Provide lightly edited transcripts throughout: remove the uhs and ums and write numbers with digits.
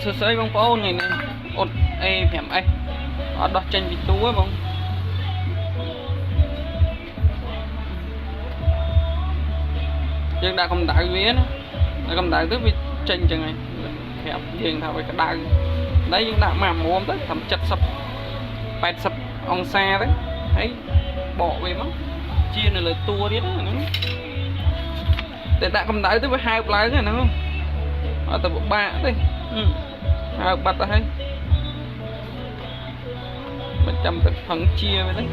Sơ sấy bông phố này nè ột phèm ở đó tranh vịt tú á bông nhưng đã không đại vía nó đã không đại tức vì tranh chừng này phèm riêng thảo với cái đại đấy những đã mà mua tới thầm chặt sập bẹt sập ông xa đấy thấy bỏ về mất chia này là tua đi đó để đã không đại tới với hai lái này nữa ở tập ba đây bật ra hay mình chăm cái phần chia với đấy.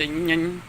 chỉnh nhanh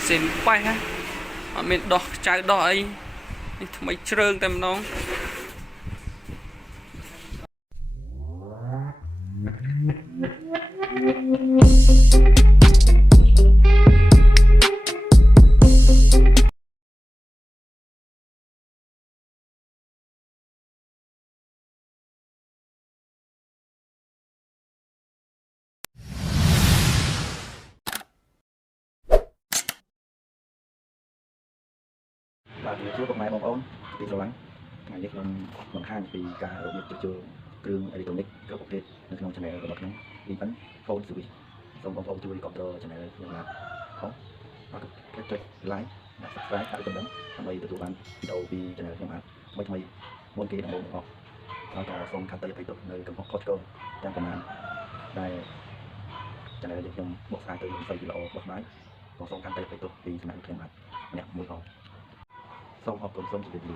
xin bay ha ở miền đỏ trái đỏ ấy mấy trơn tầm nó và thì chúa mai bóng ôn thì rồi lắng ngày nhất bằng hai vì cả ở một trường trường electronic các bộ kết nên không cho mẹ bật nó đi bắn phone xử lý xong bóng phone chui còn cho này là khó và cái chơi lái là subscribe các cái đó thằng mày tụi bạn đầu vì cho này nhưng mà mấy thằng mày môn kia là môn học nó có xong khăn tay phải tục nơi cầm học coach cơ trong công an đây cho này được dùng một sai từ xây lộ bật máy còn xong khăn tay phải tục vì cho này thêm mặt nhặt mùi hồng xong học cùng xong chỉ được gì